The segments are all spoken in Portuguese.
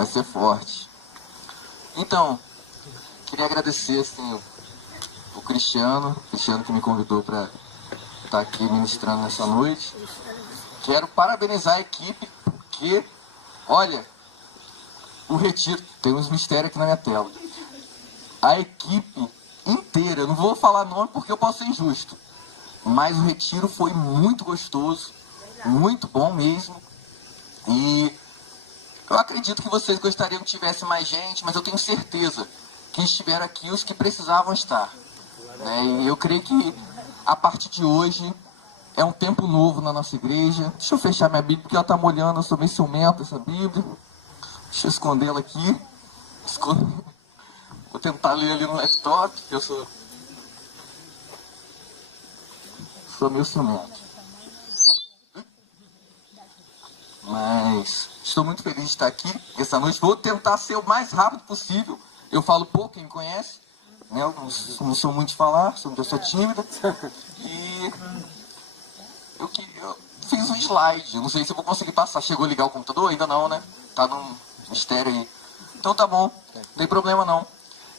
vai ser forte. Então, queria agradecer assim, o Cristiano que me convidou para estar aqui ministrando nessa noite. Quero parabenizar a equipe, porque, olha, o retiro, tem uns mistérios aqui na minha tela. A equipe inteira, eu não vou falar nome porque eu posso ser injusto, mas o retiro foi muito gostoso, muito bom mesmo. E eu acredito que vocês gostariam que tivesse mais gente, mas eu tenho certeza que estiveram aqui os que precisavam estar, né? E eu creio que a partir de hoje é um tempo novo na nossa igreja. Deixa eu fechar minha Bíblia porque ela está molhando, eu sou meio ciumento essa Bíblia. Deixa eu escondê-la aqui. Vou tentar ler ali no laptop, eu sou meio ciumento. Mas estou muito feliz de estar aqui essa noite. Vou tentar ser o mais rápido possível. Eu falo pouco, quem me conhece, né? Eu não sou muito de falar, sou uma pessoa tímida. E eu fiz um slide. Eu não sei se eu vou conseguir passar. Chegou a ligar o computador? Ainda não, né? Tá num mistério aí. Então tá bom, não tem problema não.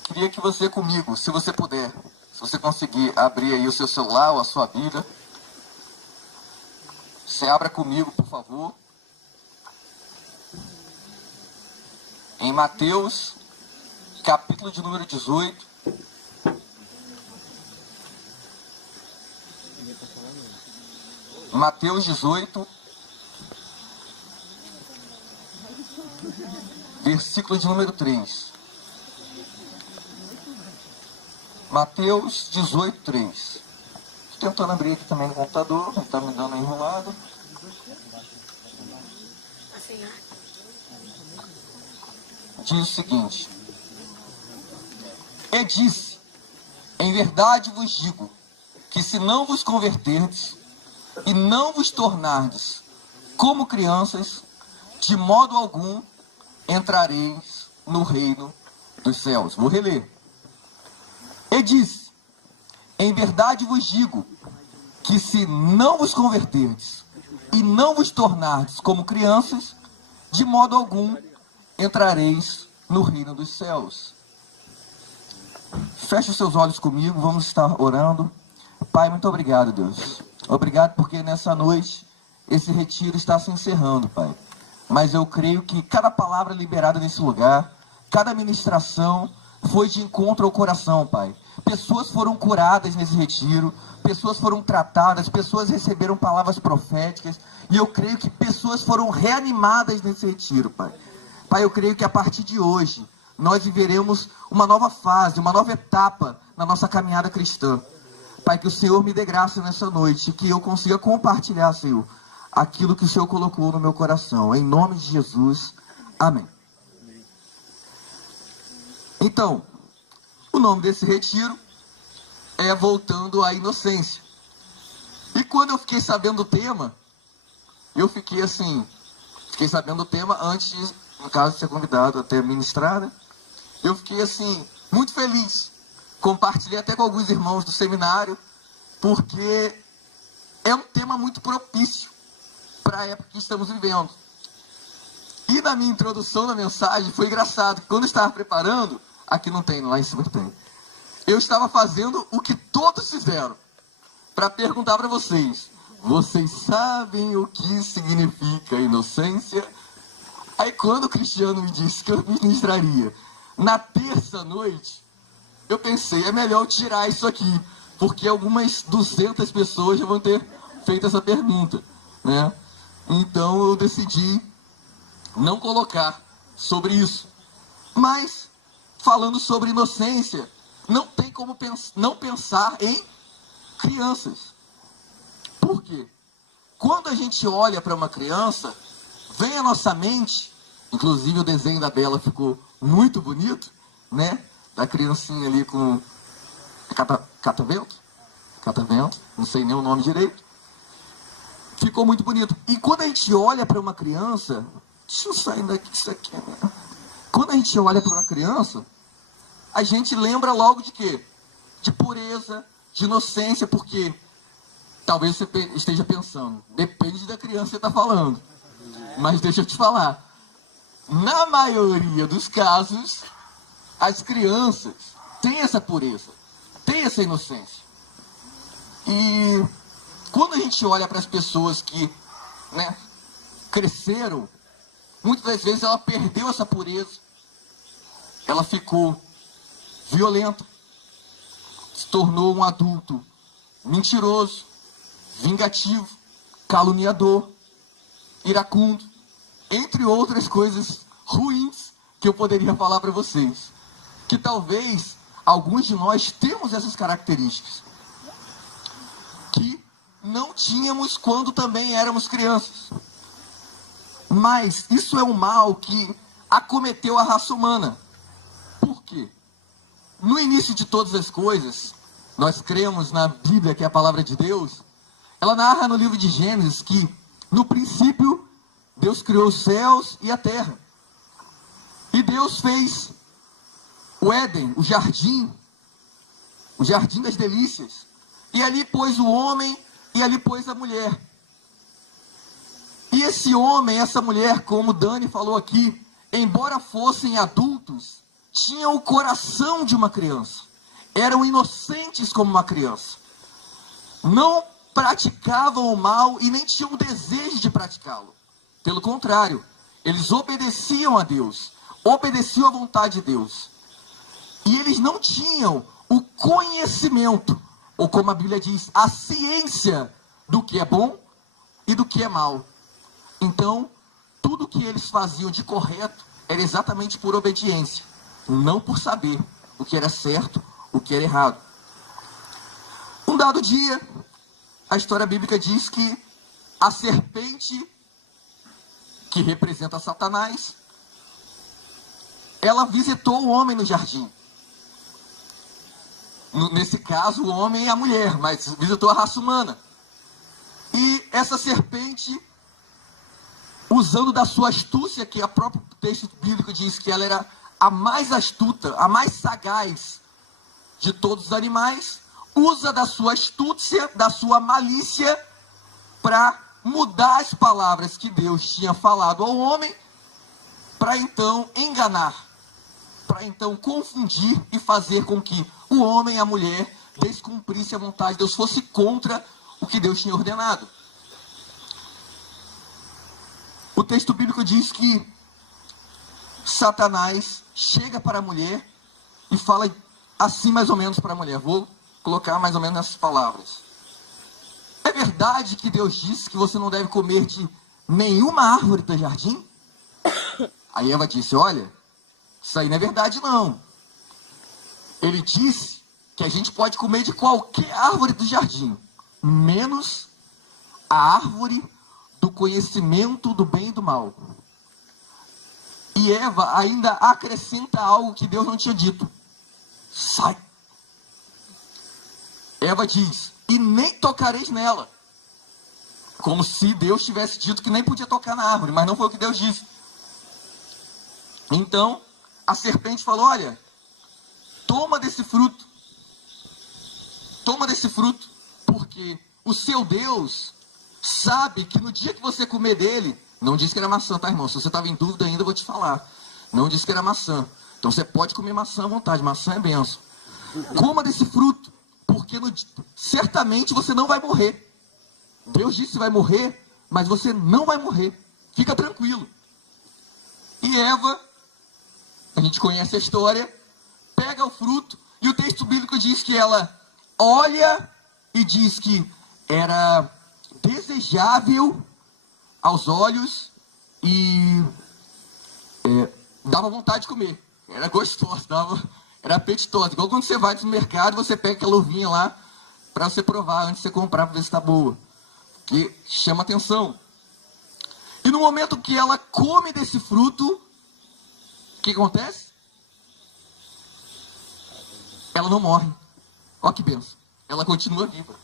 Queria que você comigo, se você puder, se você conseguir abrir aí o seu celular ou a sua Bíblia, você abra comigo, por favor. Em Mateus, capítulo de número 18. Mateus 18, versículo de número 3. Mateus 18, 3. Estou tentando abrir aqui também no computador, não está me dando enrolado. Diz o seguinte: E disse, em verdade vos digo, que se não vos converterdes e não vos tornardes como crianças, de modo algum entrareis no reino dos céus. Vou reler. E disse, em verdade vos digo, que se não vos converterdes e não vos tornardes como crianças, de modo algum entrareis no reino dos céus. Feche os seus olhos comigo, vamos estar orando. Pai, muito obrigado, Deus. Obrigado porque nessa noite esse retiro está se encerrando, Pai. Mas eu creio que cada palavra liberada nesse lugar, cada ministração foi de encontro ao coração, Pai. Pessoas foram curadas nesse retiro, pessoas foram tratadas, pessoas receberam palavras proféticas, e eu creio que pessoas foram reanimadas nesse retiro, Pai. Pai, eu creio que a partir de hoje nós viveremos uma nova fase, uma nova etapa na nossa caminhada cristã. Pai, que o Senhor me dê graça nessa noite, que eu consiga compartilhar, Senhor, aquilo que o Senhor colocou no meu coração. Em nome de Jesus, amém. Então, o nome desse retiro é Voltando à Inocência. E quando eu fiquei sabendo do tema, eu fiquei assim, fiquei sabendo do tema antes de, no caso, de ser convidado até ministrar, né? Eu fiquei assim, muito feliz. Compartilhei até com alguns irmãos do seminário, porque é um tema muito propício para a época que estamos vivendo. E na minha introdução na mensagem, foi engraçado, que quando eu estava preparando, aqui não tem, lá em cima tem, eu estava fazendo o que todos fizeram, para perguntar para vocês: vocês sabem o que significa inocência? Aí quando o Cristiano me disse que eu ministraria na terça-noite, eu pensei, é melhor eu tirar isso aqui, porque algumas 200 pessoas já vão ter feito essa pergunta, né? Então eu decidi não colocar sobre isso. Mas, falando sobre inocência, não tem como não pensar em crianças. Por quê? Quando a gente olha para uma criança, vem à nossa mente, inclusive o desenho da Bela ficou muito bonito, né? Da criancinha ali com catavento, não sei nem o nome direito. Ficou muito bonito. E quando a gente olha para uma criança, deixa eu sair daqui, isso aqui, né? Quando a gente olha para uma criança, a gente lembra logo de quê? De pureza, de inocência, porque talvez você esteja pensando, depende da criança que você está falando. Mas deixa eu te falar, na maioria dos casos, as crianças têm essa pureza, têm essa inocência. E quando a gente olha para as pessoas que, né, cresceram, muitas das vezes ela perdeu essa pureza, ela ficou violenta, se tornou um adulto mentiroso, vingativo, caluniador, iracundo, entre outras coisas ruins que eu poderia falar para vocês. Que talvez alguns de nós temos essas características que não tínhamos quando também éramos crianças. Mas isso é um mal que acometeu a raça humana. Por quê? No início de todas as coisas, nós cremos na Bíblia, que é a palavra de Deus. Ela narra no livro de Gênesis que, no princípio, Deus criou os céus e a terra. E Deus fez o Éden, o jardim das delícias. E ali pôs o homem e ali pôs a mulher. E esse homem, essa mulher, como Dani falou aqui, embora fossem adultos, tinham o coração de uma criança. Eram inocentes como uma criança. Não praticavam o mal e nem tinham desejo de praticá-lo. Pelo contrário, eles obedeciam a Deus, obedeciam à vontade de Deus. E eles não tinham o conhecimento, ou como a Bíblia diz, a ciência do que é bom e do que é mal. Então, tudo que eles faziam de correto era exatamente por obediência, não por saber o que era certo, o que era errado. Um dado dia, a história bíblica diz que a serpente, que representa Satanás, ela visitou o homem no jardim. Nesse caso, o homem e a mulher, mas visitou a raça humana. E essa serpente, usando da sua astúcia, que o próprio texto bíblico diz que ela era a mais astuta, a mais sagaz de todos os animais, usa da sua astúcia, da sua malícia, para mudar as palavras que Deus tinha falado ao homem, para então enganar, para então confundir e fazer com que o homem e a mulher descumprissem a vontade de Deus, fosse contra o que Deus tinha ordenado. O texto bíblico diz que Satanás chega para a mulher e fala assim mais ou menos para a mulher. Vou colocar mais ou menos nessas palavras. É verdade que Deus disse que você não deve comer de nenhuma árvore do jardim? Aí Eva disse, olha, isso aí não é verdade não. Ele disse que a gente pode comer de qualquer árvore do jardim, menos a árvore do conhecimento do bem e do mal. E Eva ainda acrescenta algo que Deus não tinha dito. Sai. Eva diz, e nem tocareis nela. Como se Deus tivesse dito que nem podia tocar na árvore, mas não foi o que Deus disse. Então, a serpente falou, olha, toma desse fruto, porque o seu Deus sabe que no dia que você comer dele, não disse que era maçã, tá, irmão? Se você estava em dúvida ainda, eu vou te falar. Não disse que era maçã. Então você pode comer maçã à vontade, maçã é benção. Coma desse fruto, porque certamente você não vai morrer. Deus disse que vai morrer, mas você não vai morrer. Fica tranquilo. E Eva, a gente conhece a história, pega o fruto, e o texto bíblico diz que ela olha e diz que era desejável aos olhos e dava vontade de comer. Era gostoso, era apetitoso. Igual quando você vai no mercado, você pega aquela uvinha lá para você provar antes de você comprar para ver se está boa. Que chama atenção. E no momento que ela come desse fruto, o que acontece? Ela não morre. Olha que benção. Ela continua viva.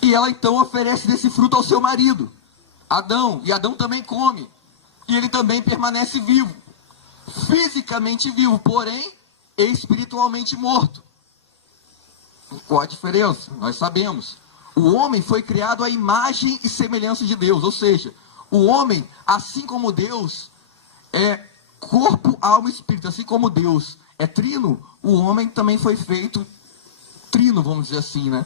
E ela então oferece desse fruto ao seu marido, Adão. E Adão também come. E ele também permanece vivo. Fisicamente vivo, porém espiritualmente morto. Qual a diferença? Nós sabemos. O homem foi criado à imagem e semelhança de Deus. Ou seja, o homem, assim como Deus, é corpo, alma e espírito. Assim como Deus é trino, o homem também foi feito trino, vamos dizer assim, né?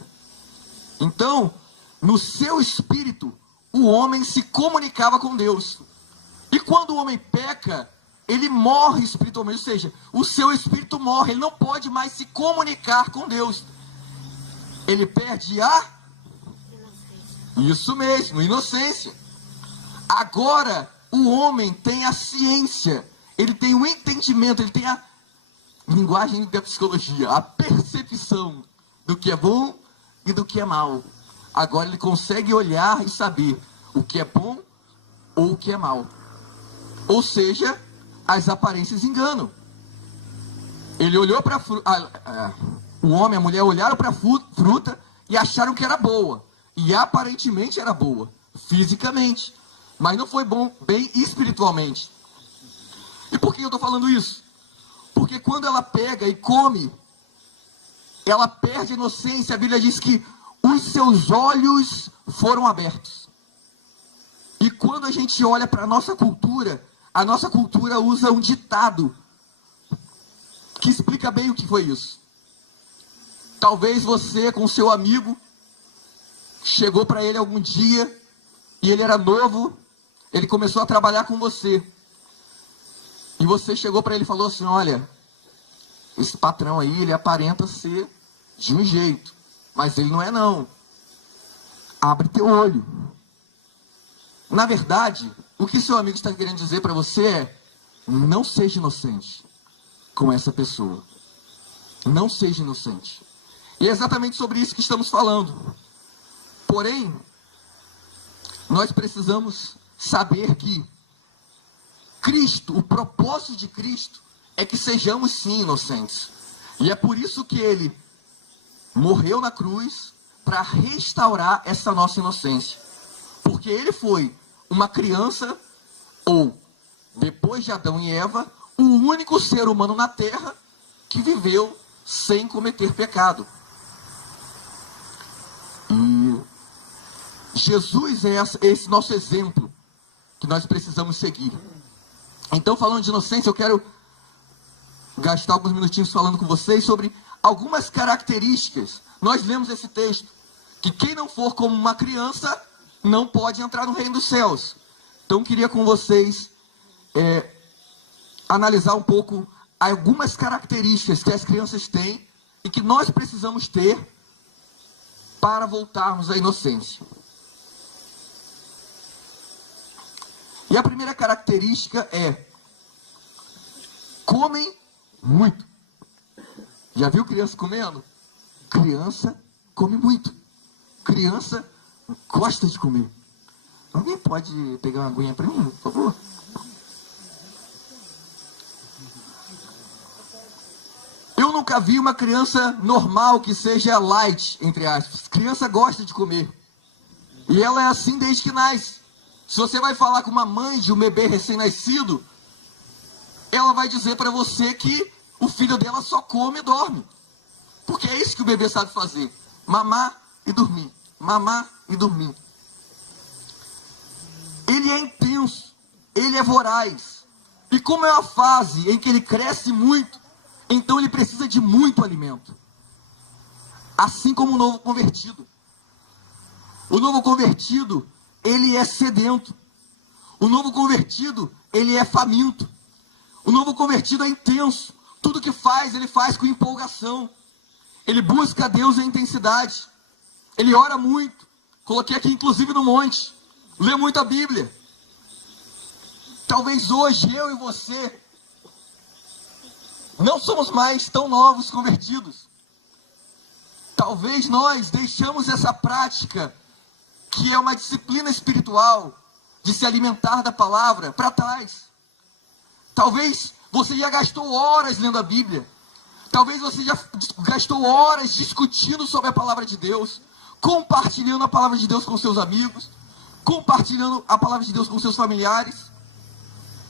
Então, no seu espírito, o homem se comunicava com Deus. E quando o homem peca, ele morre espiritualmente, ou seja, o seu espírito morre, ele não pode mais se comunicar com Deus. Ele perde a isso mesmo, inocência. Agora, o homem tem a ciência, ele tem o entendimento, ele tem a linguagem da psicologia, a percepção do que é bom e do que é mal. Agora ele consegue olhar e saber o que é bom ou o que é mal. Ou seja, as aparências enganam. Ele olhou para o homem e a mulher olharam para a fruta e acharam que era boa. E aparentemente era boa, fisicamente. Mas não foi bom, bem espiritualmente. E por que eu estou falando isso? Porque quando ela pega e come, ela perde a inocência. A Bíblia diz que os seus olhos foram abertos. E quando a gente olha para a nossa cultura usa um ditado que explica bem o que foi isso. Talvez você, com seu amigo, chegou para ele algum dia, e ele era novo, ele começou a trabalhar com você. E você chegou para ele e falou assim: olha, esse patrão aí, ele aparenta ser de um jeito, mas ele não é não. Abre teu olho. Na verdade, o que seu amigo está querendo dizer para você é: não seja inocente com essa pessoa. Não seja inocente. E é exatamente sobre isso que estamos falando. Porém, nós precisamos saber que Cristo, o propósito de Cristo, é que sejamos sim inocentes. E é por isso que ele morreu na cruz, para restaurar essa nossa inocência. Porque ele foi uma criança, ou, depois de Adão e Eva, o único ser humano na terra que viveu sem cometer pecado. E Jesus é esse nosso exemplo que nós precisamos seguir. Então, falando de inocência, eu quero gastar alguns minutinhos falando com vocês sobre algumas características. Nós lemos esse texto, que quem não for como uma criança não pode entrar no reino dos céus. Então, queria com vocês analisar um pouco algumas características que as crianças têm e que nós precisamos ter para voltarmos à inocência. E a primeira característica é: comem muito. Já viu criança comendo? Criança come muito. Criança gosta de comer. Alguém pode pegar uma aguinha para mim, por favor? Eu nunca vi uma criança normal que seja light, entre aspas. Criança gosta de comer. E ela é assim desde que nasce. Se você vai falar com uma mãe de um bebê recém-nascido, ela vai dizer para você que o filho dela só come e dorme. Porque é isso que o bebê sabe fazer: mamar e dormir. Mamar e dormir. Ele é intenso, ele é voraz. E como é uma fase em que ele cresce muito, então ele precisa de muito alimento. Assim como o novo convertido. O novo convertido, ele é sedento. O novo convertido, ele é faminto. O novo convertido é intenso. Tudo que faz, ele faz com empolgação. Ele busca a Deus em intensidade. Ele ora muito. Coloquei aqui inclusive no monte. Lê muito a Bíblia. Talvez hoje eu e você não somos mais tão novos convertidos. Talvez nós deixamos essa prática, que é uma disciplina espiritual, de se alimentar da palavra, para trás. Talvez você já gastou horas lendo a Bíblia. Talvez você já gastou horas discutindo sobre a palavra de Deus, compartilhando a palavra de Deus com seus amigos, compartilhando a palavra de Deus com seus familiares.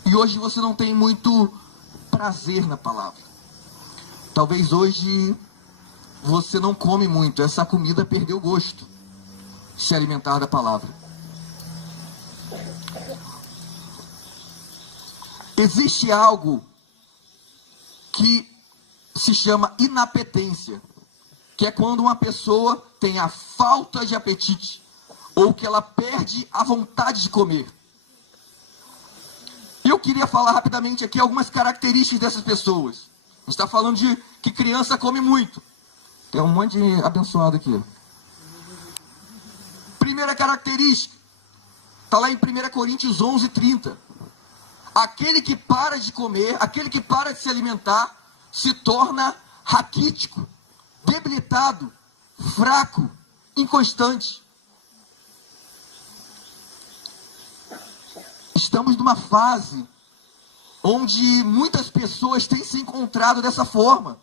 E hoje você não tem muito prazer na palavra. Talvez hoje você não come muito. Essa comida perdeu o gosto. Se alimentar da palavra. Existe algo que se chama inapetência, que é quando uma pessoa tem a falta de apetite ou que ela perde a vontade de comer. Eu queria falar rapidamente aqui algumas características dessas pessoas. A gente está falando de que criança come muito. Tem um monte de abençoado aqui. Primeira característica, está lá em 1 Coríntios 11:30. Aquele que para de comer, aquele que para de se alimentar, se torna raquítico, debilitado, fraco, inconstante. Estamos numa fase onde muitas pessoas têm se encontrado dessa forma.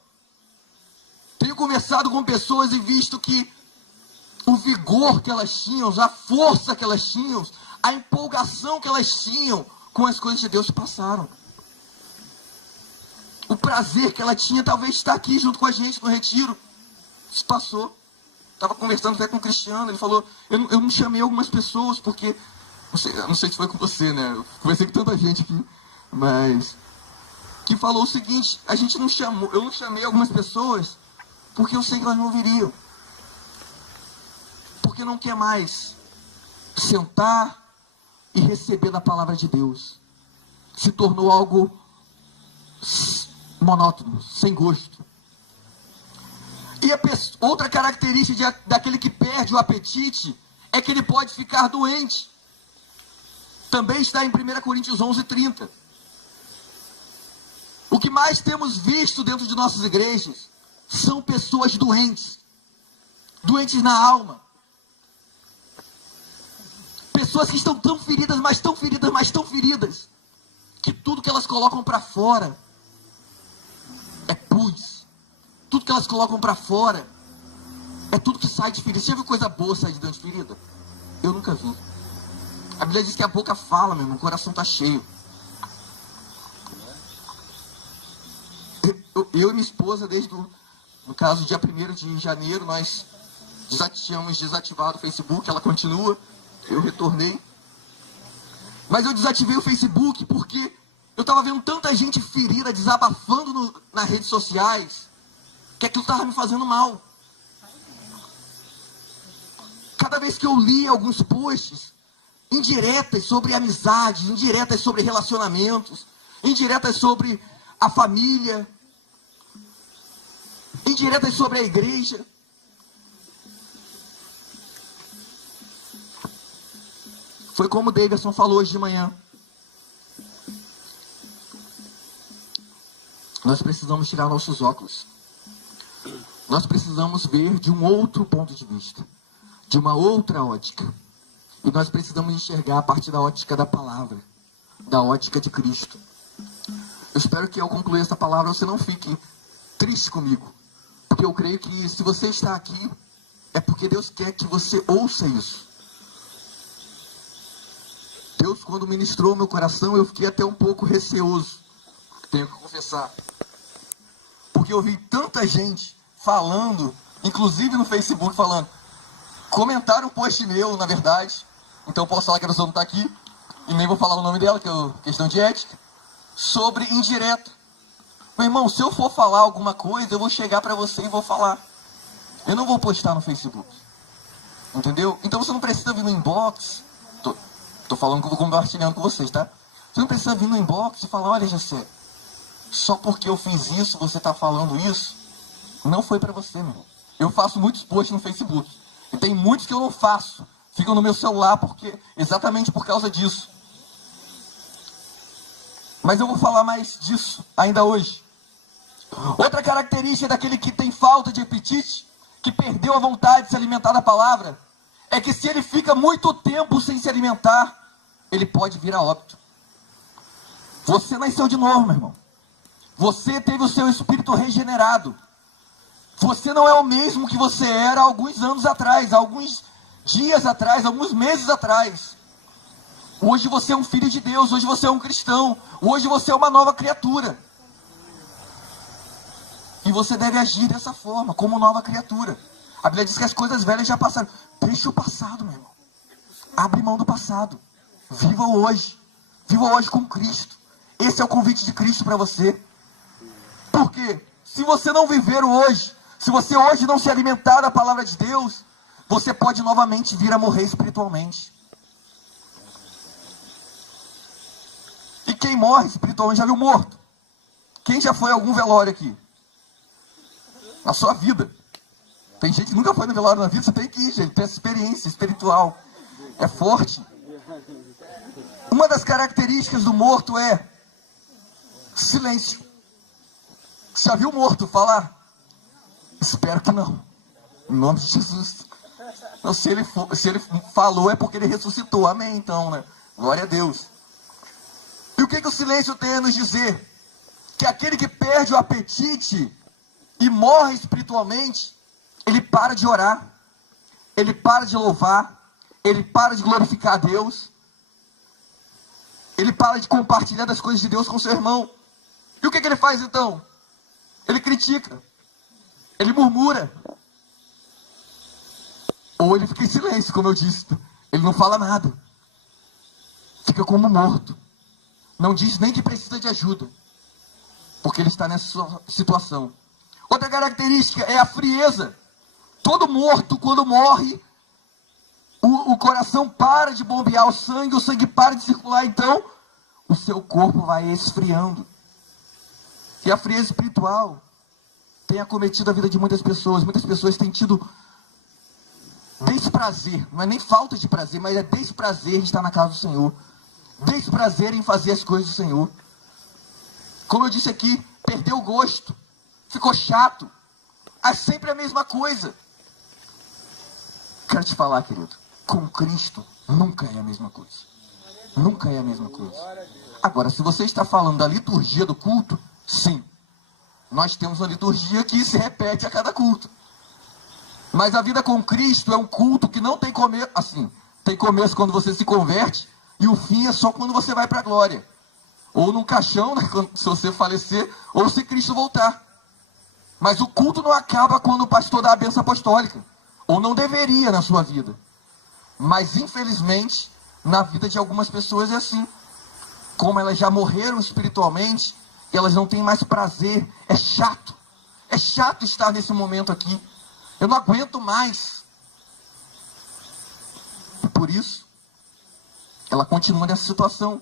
Tenho conversado com pessoas e visto que o vigor que elas tinham, a força que elas tinham, a empolgação que elas tinham com as coisas de Deus passaram. O prazer que ela tinha talvez estar aqui junto com a gente no retiro. Isso passou. Estava conversando até com o Cristiano, ele falou, eu não chamei algumas pessoas porque... Não sei se foi com você, né? Eu conversei com tanta gente aqui, mas... Que falou o seguinte, a gente não chamou, eu não chamei algumas pessoas porque eu sei que elas não viriam. Porque não quer mais sentar e receber da palavra de Deus. Se tornou algo monótono, sem gosto. E outra característica daquele que perde o apetite é que ele pode ficar doente. Também está em 1 Coríntios 11:30. O que mais temos visto dentro de nossas igrejas são pessoas doentes. Doentes na alma. Pessoas que estão tão feridas, mas tão feridas, mas tão feridas, que tudo que elas colocam para fora é pus. Tudo que elas colocam para fora é tudo que sai de ferida. Você já viu coisa boa sair de dentro de ferida? Eu nunca vi. A Bíblia diz que a boca fala, meu irmão, o coração está cheio. Eu e minha esposa, no caso, dia 1º de janeiro, nós tínhamos desativado o Facebook, ela continua, eu retornei. Mas eu desativei o Facebook porque eu estava vendo tanta gente ferida, desabafando nas redes sociais, que aquilo estava me fazendo mal. Cada vez que eu li alguns posts, indiretas sobre amizades, indiretas sobre relacionamentos, indiretas sobre a família, indiretas sobre a igreja. Foi como o Davidson falou hoje de manhã. Nós precisamos tirar nossos óculos. Nós precisamos ver de um outro ponto de vista, de uma outra ótica. E nós precisamos enxergar a partir da ótica da palavra, da ótica de Cristo. Eu espero que ao concluir essa palavra você não fique triste comigo. Porque eu creio que se você está aqui, é porque Deus quer que você ouça isso. Deus, quando ministrou meu coração, eu fiquei até um pouco receoso. Tenho que confessar. Porque eu vi tanta gente falando, inclusive no Facebook falando, comentaram um post meu, na verdade. Então eu posso falar que a pessoa não está aqui, e nem vou falar o nome dela, que é questão de ética, sobre indireta. Meu irmão, se eu for falar alguma coisa, eu vou chegar para você e vou falar. Eu não vou postar no Facebook. Entendeu? Então você não precisa vir no inbox. Tô falando que eu vou compartilhando com vocês, tá? Você não precisa vir no inbox e falar, olha, Jessé, só porque eu fiz isso, você está falando isso. Não foi para você, meu irmão. Eu faço muitos posts no Facebook. E tem muitos que eu não faço. Ficam no meu celular exatamente por causa disso. Mas eu vou falar mais disso ainda hoje. Outra característica daquele que tem falta de apetite, que perdeu a vontade de se alimentar da palavra, é que se ele fica muito tempo sem se alimentar, ele pode vir a óbito. Você nasceu de novo, meu irmão. Você teve o seu espírito regenerado. Você não é o mesmo que você era há alguns anos atrás, há alguns dias atrás, alguns meses atrás. Hoje você é um filho de Deus, hoje você é um cristão, hoje você é uma nova criatura. E você deve agir dessa forma, como nova criatura. A Bíblia diz que as coisas velhas já passaram. Deixa o passado, meu irmão. Abre mão do passado. Viva o hoje. Viva o hoje com Cristo. Esse é o convite de Cristo para você. Porque se você não viver o hoje, se você hoje não se alimentar da palavra de Deus, você pode novamente vir a morrer espiritualmente. E quem morre espiritualmente já viu morto? Quem já foi a algum velório aqui? Na sua vida. Tem gente que nunca foi no velório na vida, você tem que ir, gente. Tem essa experiência espiritual. É forte. Uma das características do morto é silêncio. Você já viu o morto falar? Espero que não. Em nome de Jesus. Não, se ele falou é porque ele ressuscitou. Amém, então, né? Glória a Deus. E o que o silêncio tem a nos dizer? Que aquele que perde o apetite e morre espiritualmente, ele para de orar, ele para de louvar, ele para de glorificar a Deus, ele para de compartilhar das coisas de Deus com seu irmão. E o que ele faz então? Ele critica, ele murmura, ou ele fica em silêncio, como eu disse, ele não fala nada, fica como morto, não diz nem que precisa de ajuda, porque ele está nessa situação. Outra característica é a frieza. Todo morto, quando morre, o coração para de bombear o sangue para de circular, então o seu corpo vai esfriando. E a frieza espiritual tem acometido a vida de muitas pessoas. Muitas pessoas têm tido desprazer, não é nem falta de prazer, mas é desprazer em estar na casa do Senhor. Desprazer em fazer as coisas do Senhor. Como eu disse aqui, perdeu o gosto, ficou chato, é sempre a mesma coisa. Quero te falar, querido, com Cristo nunca é a mesma coisa. Nunca é a mesma coisa. Agora, se você está falando da liturgia do culto, sim. Nós temos uma liturgia que se repete a cada culto. Mas a vida com Cristo é um culto que não tem começo, assim, tem começo quando você se converte e o fim é só quando você vai para a glória. Ou num caixão, né, se você falecer, ou se Cristo voltar. Mas o culto não acaba quando o pastor dá a bênção apostólica. Ou não deveria na sua vida. Mas infelizmente, na vida de algumas pessoas é assim. Como elas já morreram espiritualmente, elas não têm mais prazer. É chato. É chato estar nesse momento aqui. Eu não aguento mais. E por isso, ela continua nessa situação.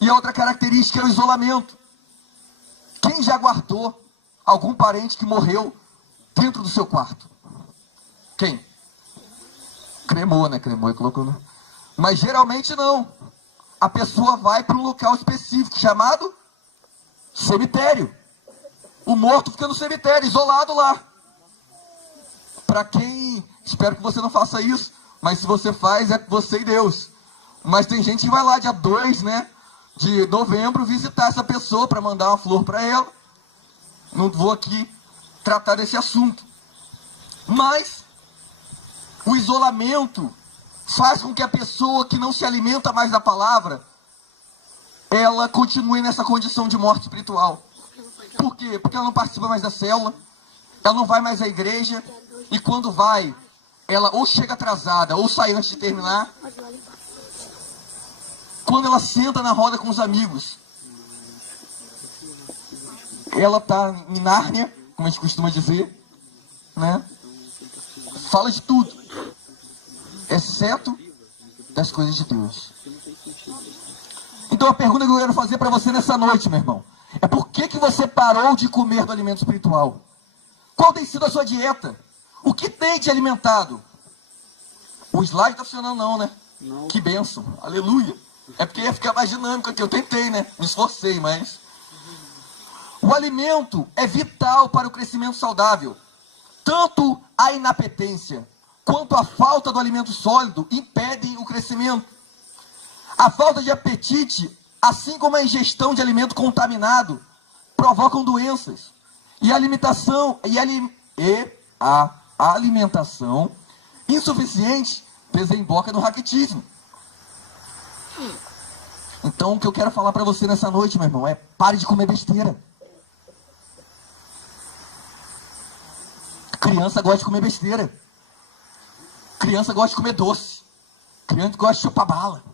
E a outra característica é o isolamento. Quem já guardou algum parente que morreu dentro do seu quarto? Quem? Cremou, né? Cremou e colocou no... Mas geralmente não. A pessoa vai para um local específico chamado cemitério. O morto fica no cemitério, isolado lá. Para quem... Espero que você não faça isso. Mas se você faz, é você e Deus. Mas tem gente que vai lá dia 2, né? De novembro, visitar essa pessoa para mandar uma flor para ela. Não vou aqui tratar desse assunto. Mas o isolamento faz com que a pessoa que não se alimenta mais da palavra, ela continue nessa condição de morte espiritual. Por quê? Porque ela não participa mais da célula, ela não vai mais à igreja, e quando vai, ela ou chega atrasada, ou sai antes de terminar. Quando ela senta na roda com os amigos, ela está em Nárnia, como a gente costuma dizer, né? Fala de tudo, exceto das coisas de Deus. Então a pergunta que eu quero fazer para você nessa noite, meu irmão, é por que você parou de comer do alimento espiritual? Qual tem sido a sua dieta? O que tem te alimentado? O slide está funcionando não, né? Não. Que bênção, aleluia. É porque ia ficar mais dinâmico aqui, eu tentei, né? Me esforcei, mas... O alimento é vital para o crescimento saudável. Tanto a inapetência quanto a falta do alimento sólido impedem o crescimento. A falta de apetite, assim como a ingestão de alimento contaminado, provocam doenças. E a alimentação insuficiente desemboca no raquitismo. Então, o que eu quero falar para você nessa noite, meu irmão, é pare de comer besteira. Criança gosta de comer besteira. Criança gosta de comer doce. Criança gosta de chupar bala.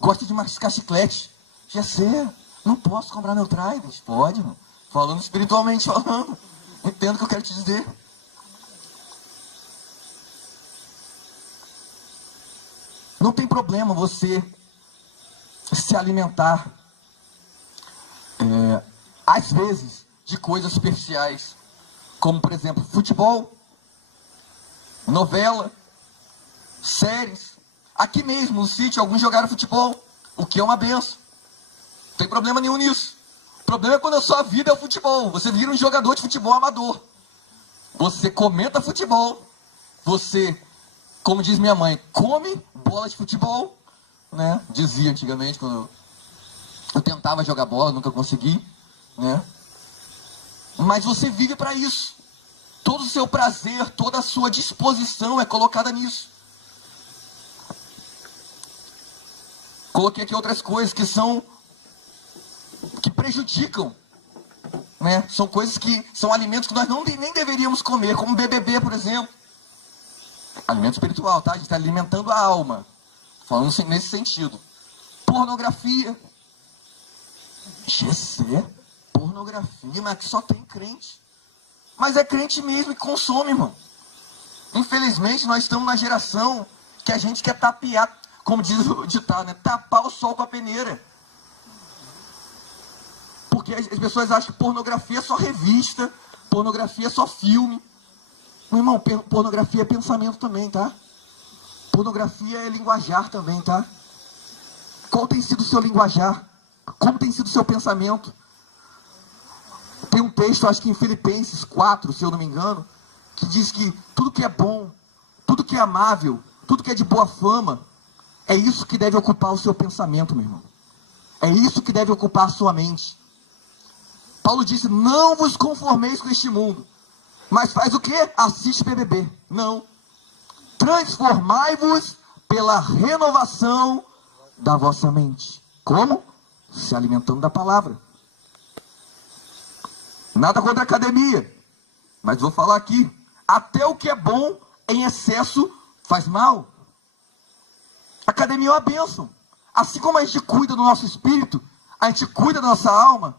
Gosta de mascar chiclete. Já sei. Não posso comprar meu Trident? Pode, irmão. Falando espiritualmente, falando. Entendo o que eu quero te dizer. Não tem problema você se alimentar, às vezes, de coisas superficiais. Como, por exemplo, futebol, novela, séries. Aqui mesmo, no sítio, alguns jogaram futebol, o que é uma benção. Não tem problema nenhum nisso. O problema é quando a sua vida é o futebol. Você vira um jogador de futebol amador. Você comenta futebol. Você, como diz minha mãe, come bola de futebol, né? Dizia antigamente, quando eu tentava jogar bola, nunca consegui, né? Mas você vive para isso. Todo o seu prazer, toda a sua disposição é colocada nisso. Coloquei aqui outras coisas que prejudicam, né? São coisas que são alimentos que nós nem deveríamos comer, como BBB, por exemplo. Alimento espiritual, tá? A gente está alimentando a alma. Falando nesse sentido. Pornografia. GC, pornografia, mas que só tem crente. Mas é crente mesmo que consome, irmão. Infelizmente, nós estamos na geração que a gente quer tapear, como diz o ditado, né? Tapar o sol com a peneira. Porque as pessoas acham que pornografia é só revista, pornografia é só filme. Meu irmão, pornografia é pensamento também, tá? Pornografia é linguajar também, tá? Qual tem sido o seu linguajar? Como tem sido o seu pensamento? Tem um texto, acho que em Filipenses 4, se eu não me engano, que diz que tudo que é bom, tudo que é amável, tudo que é de boa fama, é isso que deve ocupar o seu pensamento, meu irmão. É isso que deve ocupar a sua mente. Paulo disse, não vos conformeis com este mundo. Mas faz o quê? Assiste BBB. Não. Transformai-vos pela renovação da vossa mente. Como? Se alimentando da palavra. Nada contra a academia. Mas vou falar aqui. Até o que é bom em excesso faz mal. A academia é uma bênção. Assim como a gente cuida do nosso espírito, a gente cuida da nossa alma.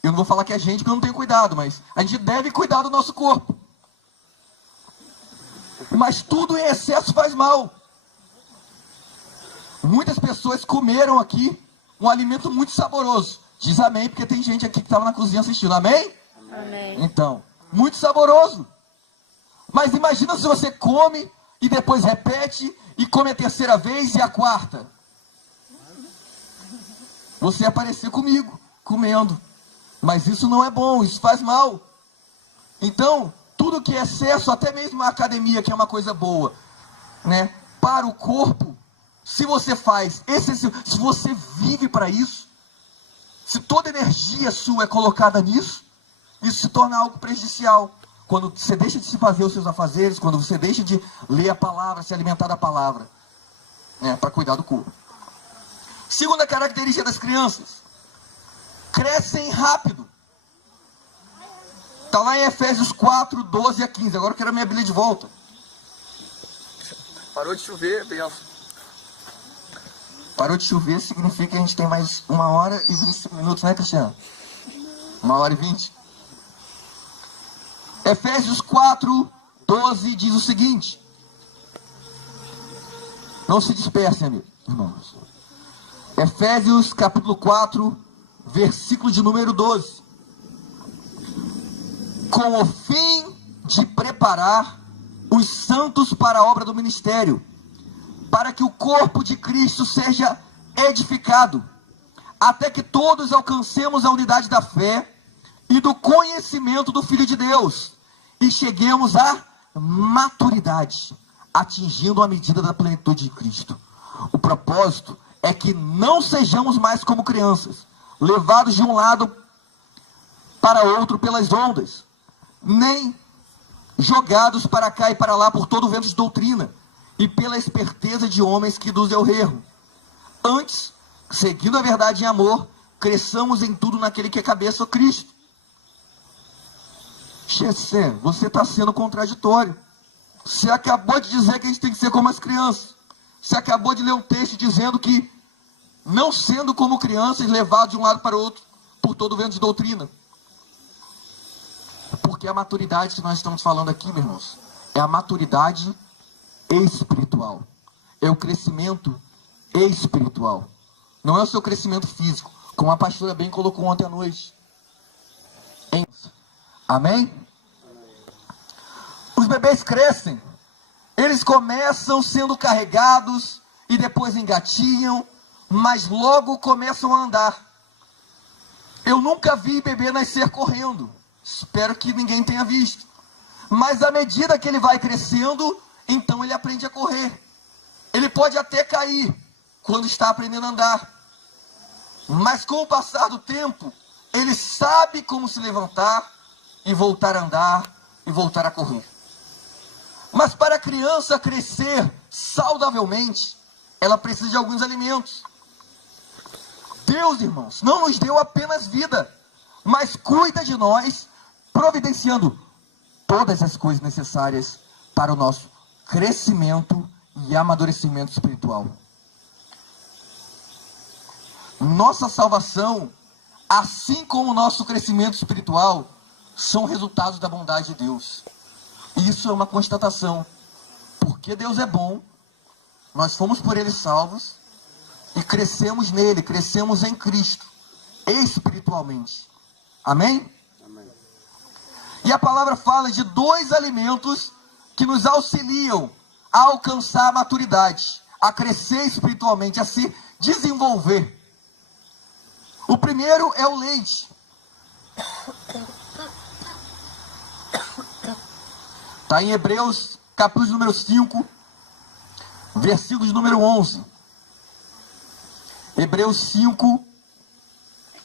Eu não vou falar que é gente que eu não tenho cuidado, mas a gente deve cuidar do nosso corpo. Mas tudo em excesso faz mal. Muitas pessoas comeram aqui um alimento muito saboroso. Diz amém, porque tem gente aqui que estava na cozinha assistindo. Amém? Amém. Então, muito saboroso. Mas imagina se você come e depois repete e come a terceira vez e a quarta. Você aparecer comigo, comendo. Mas isso não é bom, isso faz mal. Então, tudo que é excesso, até mesmo a academia, que é uma coisa boa, né? Para o corpo, se você faz excessivo, se você vive para isso, se toda energia sua é colocada nisso, isso se torna algo prejudicial. Quando você deixa de se fazer os seus afazeres, quando você deixa de ler a palavra, se alimentar da palavra, né? Para cuidar do corpo. Segunda característica das crianças. Crescem rápido. Está lá em Efésios 4, 12 a 15. Agora eu quero a minha Bíblia de volta. Parou de chover, benção. Parou de chover significa que a gente tem mais 1 hora e 25 minutos, né, Cristiano? 1 hora e 20. Efésios 4, 12 diz o seguinte. Não se dispersem, irmãos. Efésios capítulo 4, versículo de número 12. Com o fim de preparar os santos para a obra do ministério, para que o corpo de Cristo seja edificado, até que todos alcancemos a unidade da fé e do conhecimento do Filho de Deus, e cheguemos à maturidade, atingindo a medida da plenitude de Cristo. O propósito é que não sejamos mais como crianças, levados de um lado para outro pelas ondas, nem jogados para cá e para lá por todo o vento de doutrina, e pela esperteza de homens que induzem ao erro. Antes, seguindo a verdade em amor, cresçamos em tudo naquele que é cabeça, o Cristo. Chessé, você está sendo contraditório. Você acabou de dizer que a gente tem que ser como as crianças. Você acabou de ler um texto dizendo que não sendo como crianças levados de um lado para o outro por todo o vento de doutrina. Porque a maturidade que nós estamos falando aqui, meus irmãos, é a maturidade espiritual. É o crescimento espiritual. Não é o seu crescimento físico, como a pastora bem colocou ontem à noite. Amém? Os bebês crescem. Eles começam sendo carregados e depois engatinham, mas logo começam a andar. Eu nunca vi bebê nascer correndo. Espero que ninguém tenha visto. Mas à medida que ele vai crescendo, então ele aprende a correr. Ele pode até cair quando está aprendendo a andar. Mas com o passar do tempo, ele sabe como se levantar e voltar a andar e voltar a correr. Mas para a criança crescer saudavelmente, ela precisa de alguns alimentos. Deus, irmãos, não nos deu apenas vida, mas cuida de nós, providenciando todas as coisas necessárias para o nosso crescimento e amadurecimento espiritual. Nossa salvação, assim como o nosso crescimento espiritual, são resultados da bondade de Deus. Isso é uma constatação. Porque Deus é bom, nós fomos por Ele salvos e crescemos nele, crescemos em Cristo, espiritualmente. Amém? Amém. E a palavra fala de 2 alimentos que nos auxiliam a alcançar a maturidade, a crescer espiritualmente, a se desenvolver. O primeiro é o leite. Está em Hebreus, capítulo número 5, versículos número 11. Hebreus 5,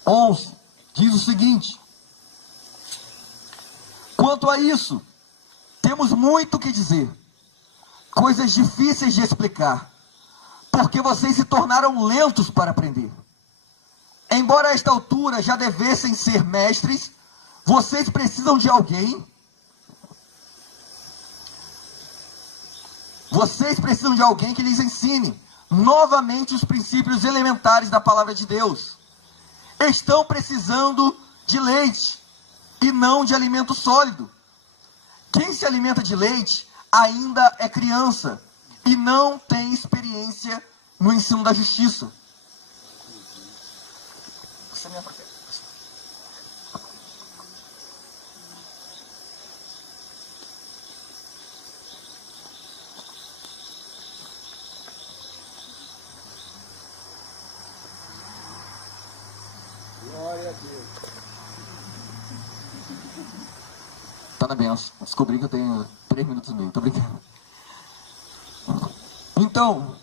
11. Diz o seguinte: quanto a isso, temos muito que dizer, coisas difíceis de explicar, porque vocês se tornaram lentos para aprender. Embora a esta altura já devessem ser mestres, vocês precisam de alguém. Vocês precisam de alguém que lhes ensine novamente os princípios elementares da palavra de Deus. Estão precisando de leite e não de alimento sólido. Quem se alimenta de leite ainda é criança e não tem experiência no ensino da justiça. Você me aprende. Glória a Deus. Tá na benção. Descobri que eu tenho 3 minutos e meio. Tô brincando. Então,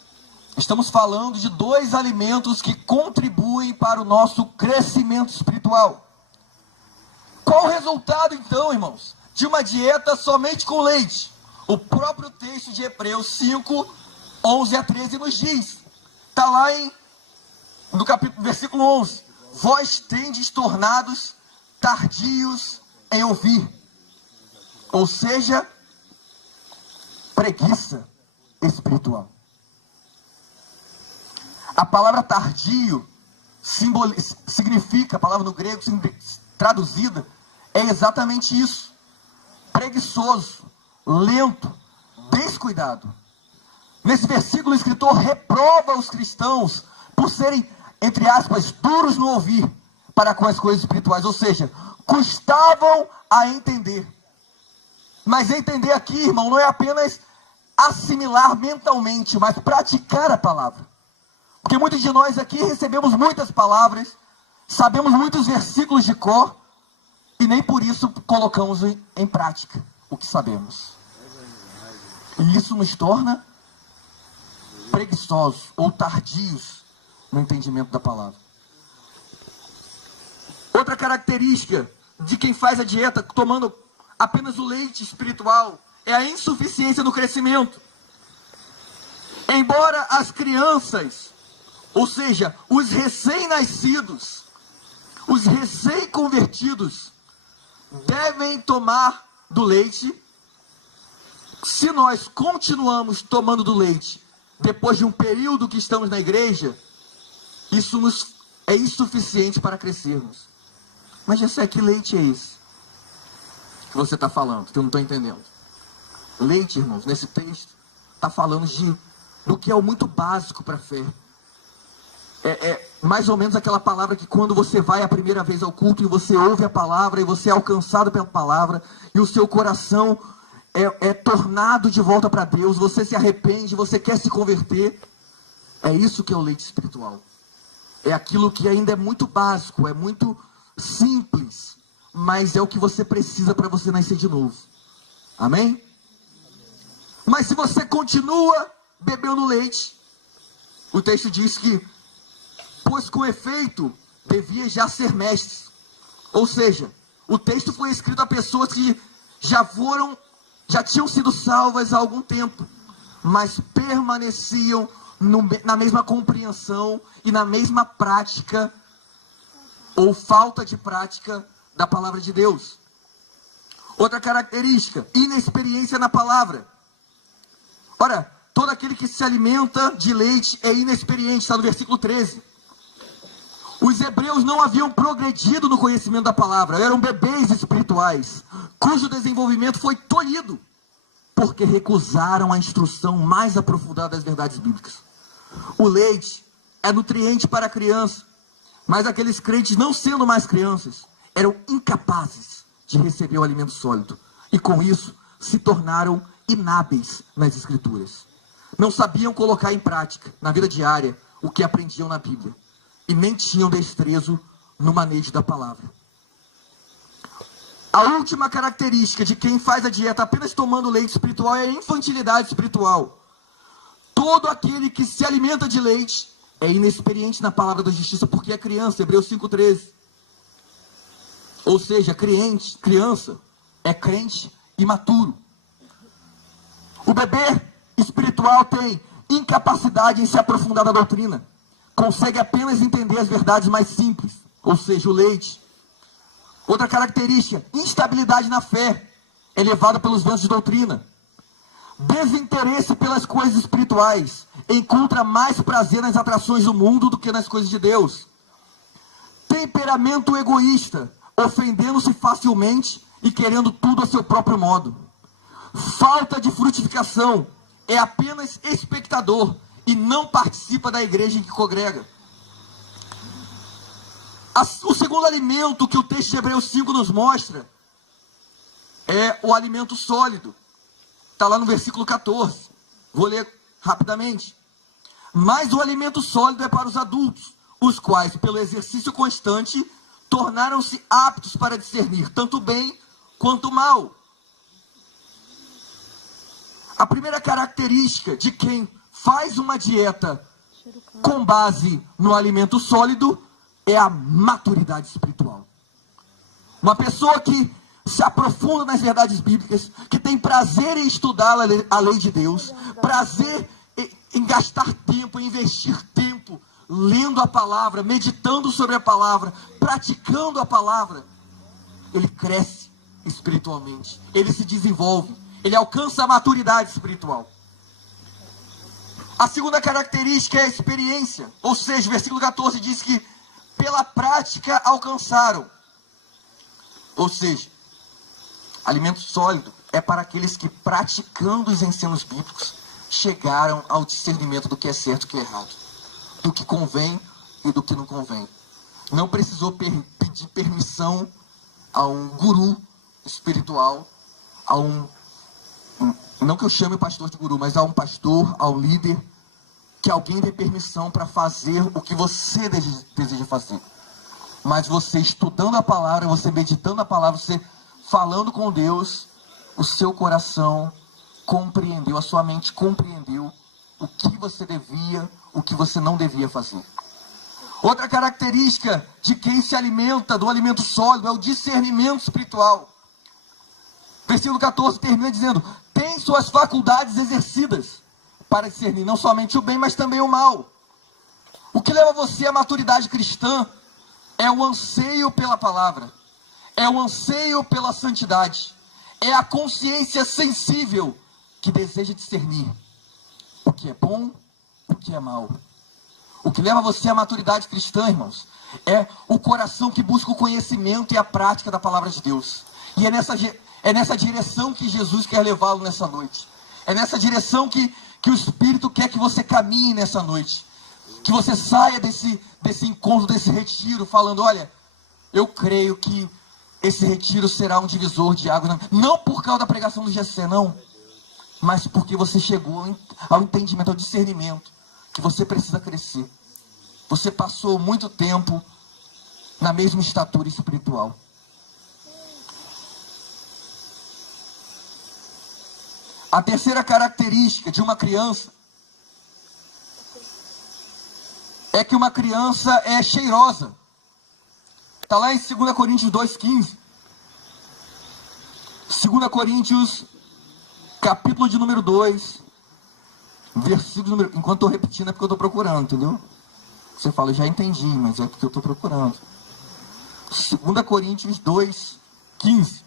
estamos falando de 2 alimentos que contribuem para o nosso crescimento espiritual. Qual o resultado, então, irmãos, de uma dieta somente com leite? O próprio texto de Hebreus 5, 11 a 13 nos diz. Está lá no capítulo, versículo 11. Vós tendes tornados tardios em ouvir. Ou seja, preguiça espiritual. A palavra tardio significa, a palavra no grego traduzida, é exatamente isso. Preguiçoso, lento, descuidado. Nesse versículo o escritor reprova os cristãos por serem, entre aspas, duros no ouvir para com as coisas espirituais. Ou seja, custavam a entender. Mas entender aqui, irmão, não é apenas assimilar mentalmente, mas praticar a palavra. Porque muitos de nós aqui recebemos muitas palavras, sabemos muitos versículos de cor, e nem por isso colocamos em prática o que sabemos. E isso nos torna preguiçosos ou tardios no entendimento da palavra. Outra característica de quem faz a dieta tomando apenas o leite espiritual é a insuficiência no crescimento. Embora as crianças, ou seja, os recém-nascidos, os recém-convertidos, devem tomar do leite, se nós continuamos tomando do leite depois de um período que estamos na igreja, isso é insuficiente para crescermos. Mas Jessé, que leite é esse que você está falando, que eu não estou entendendo? Leite, irmãos, nesse texto, está falando do que é o muito básico para a fé. É mais ou menos aquela palavra que quando você vai a primeira vez ao culto e você ouve a palavra e você é alcançado pela palavra e o seu coração é tornado de volta para Deus, você se arrepende, você quer se converter. É isso que é o leite espiritual. É aquilo que ainda é muito básico, é muito simples, mas é o que você precisa para você nascer de novo. Amém? Mas se você continua bebendo leite, o texto diz que, pois com efeito, devia já ser mestres. Ou seja, o texto foi escrito a pessoas que já tinham sido salvas há algum tempo, mas permaneciam na mesma compreensão e na mesma prática, ou falta de prática, da palavra de Deus. Outra característica, inexperiência na palavra. Ora, todo aquele que se alimenta de leite é inexperiente, está no versículo 13. Os hebreus não haviam progredido no conhecimento da palavra, eram bebês espirituais, cujo desenvolvimento foi tolhido, porque recusaram a instrução mais aprofundada das verdades bíblicas. O leite é nutriente para a criança, mas aqueles crentes, não sendo mais crianças, eram incapazes de receber o alimento sólido, e com isso se tornaram inábeis nas escrituras. Não sabiam colocar em prática, na vida diária, o que aprendiam na Bíblia, e nem tinham destreza no manejo da palavra. A última característica de quem faz a dieta apenas tomando leite espiritual é a infantilidade espiritual. Todo aquele que se alimenta de leite é inexperiente na palavra da justiça, porque é criança, Hebreus 5,13. Ou seja, criança é crente imaturo. O bebê espiritual tem incapacidade em se aprofundar na doutrina. Consegue apenas entender as verdades mais simples, ou seja, o leite. Outra característica, instabilidade na fé, é levada pelos ventos de doutrina. Desinteresse pelas coisas espirituais, encontra mais prazer nas atrações do mundo do que nas coisas de Deus. Temperamento egoísta, ofendendo-se facilmente e querendo tudo a seu próprio modo. Falta de frutificação, é apenas espectador e não participa da igreja em que congrega. O segundo alimento que o texto de Hebreus 5 nos mostra é o alimento sólido. Está lá no versículo 14. Vou ler rapidamente. Mas o alimento sólido é para os adultos, os quais, pelo exercício constante, tornaram-se aptos para discernir tanto o bem quanto o mal. A primeira característica de quem faz uma dieta com base no alimento sólido é a maturidade espiritual. Uma pessoa que se aprofunda nas verdades bíblicas, que tem prazer em estudar a lei de Deus, prazer em gastar tempo, em investir tempo, lendo a palavra, meditando sobre a palavra, praticando a palavra, ele cresce espiritualmente, ele se desenvolve, ele alcança a maturidade espiritual. A segunda característica é a experiência, ou seja, o versículo 14 diz que pela prática alcançaram. Ou seja, alimento sólido é para aqueles que, praticando os ensinos bíblicos, chegaram ao discernimento do que é certo e do que é errado, do que convém e do que não convém. Não precisou pedir permissão a um guru espiritual, não que eu chame o pastor de guru, mas a um pastor, a um líder, que alguém dê permissão para fazer o que você deseja fazer. Mas você estudando a palavra, você meditando a palavra, você falando com Deus, o seu coração compreendeu, a sua mente compreendeu o que você devia, o que você não devia fazer. Outra característica de quem se alimenta do alimento sólido é o discernimento espiritual. Versículo 14 termina dizendo: tem suas faculdades exercidas para discernir não somente o bem, mas também o mal. O que leva você à maturidade cristã é o anseio pela palavra, é o anseio pela santidade, é a consciência sensível que deseja discernir o que é bom, o que é mal. O que leva você à maturidade cristã, irmãos, é o coração que busca o conhecimento e a prática da palavra de Deus. E é nessa direção que Jesus quer levá-lo nessa noite. É nessa direção que o Espírito quer que você caminhe nessa noite. Que você saia desse encontro, desse retiro, falando, olha, eu creio que esse retiro será um divisor de águas. Não por causa da pregação do GC, não. Mas porque você chegou ao entendimento, ao discernimento, que você precisa crescer. Você passou muito tempo na mesma estatura espiritual. A terceira característica de uma criança é que uma criança é cheirosa. Está lá em 2 Coríntios 2,15. 2 Coríntios, capítulo de número 2, versículo número... Enquanto estou repetindo é porque eu estou procurando, entendeu? Você fala, eu já entendi, mas é porque eu estou procurando. 2 Coríntios 2,15.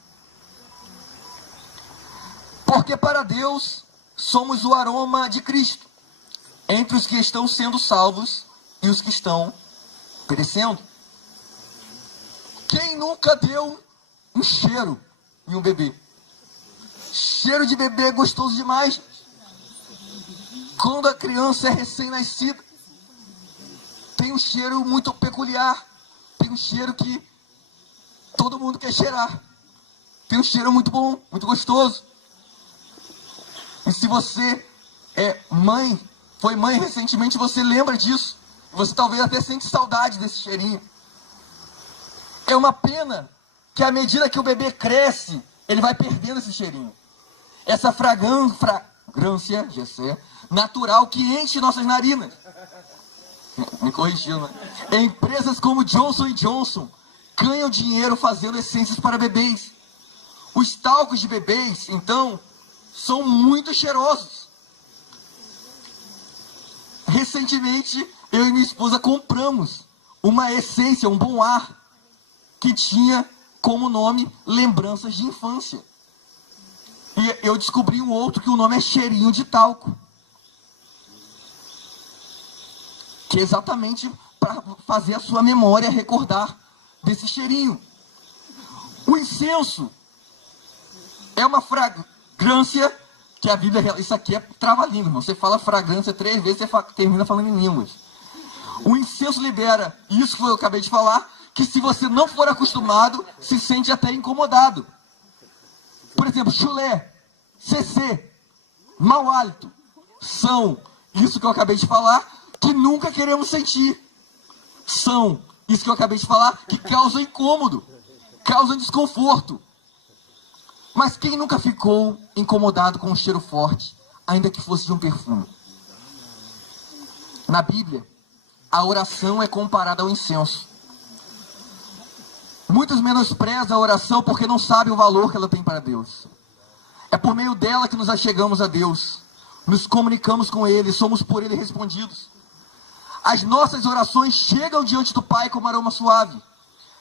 Porque para Deus somos o aroma de Cristo entre os que estão sendo salvos e os que estão perecendo. Quem nunca deu um cheiro em um bebê? Cheiro de bebê é gostoso demais. Quando a criança é recém-nascida, tem um cheiro muito peculiar. Tem um cheiro que todo mundo quer cheirar. Tem um cheiro muito bom, muito gostoso. E se você é mãe, foi mãe recentemente, você lembra disso. Você talvez até sente saudade desse cheirinho. É uma pena que à medida que o bebê cresce, ele vai perdendo esse cheirinho. Essa fragrância, Gessé, natural que enche nossas narinas. Me corrigiu, né? Empresas como Johnson & Johnson ganham dinheiro fazendo essências para bebês. Os talcos de bebês, então, são muito cheirosos. Recentemente, eu e minha esposa compramos uma essência, um bom ar, que tinha como nome Lembranças de Infância. E eu descobri um outro que o nome é Cheirinho de Talco. Que é exatamente para fazer a sua memória recordar desse cheirinho. O incenso é uma fragrância que a Bíblia... Isso aqui é trava-língua, irmão. Você fala fragrância 3 vezes, você termina falando em línguas. O incenso libera, isso que eu acabei de falar, que se você não for acostumado, se sente até incomodado. Por exemplo, chulé, CC, mau hálito, são, isso que eu acabei de falar, que nunca queremos sentir. São, isso que eu acabei de falar, que causam incômodo, causam desconforto. Mas quem nunca ficou incomodado com um cheiro forte, ainda que fosse de um perfume? Na Bíblia, a oração é comparada ao incenso. Muitos menosprezam a oração porque não sabem o valor que ela tem para Deus. É por meio dela que nos achegamos a Deus, nos comunicamos com Ele, somos por Ele respondidos. As nossas orações chegam diante do Pai como aroma suave.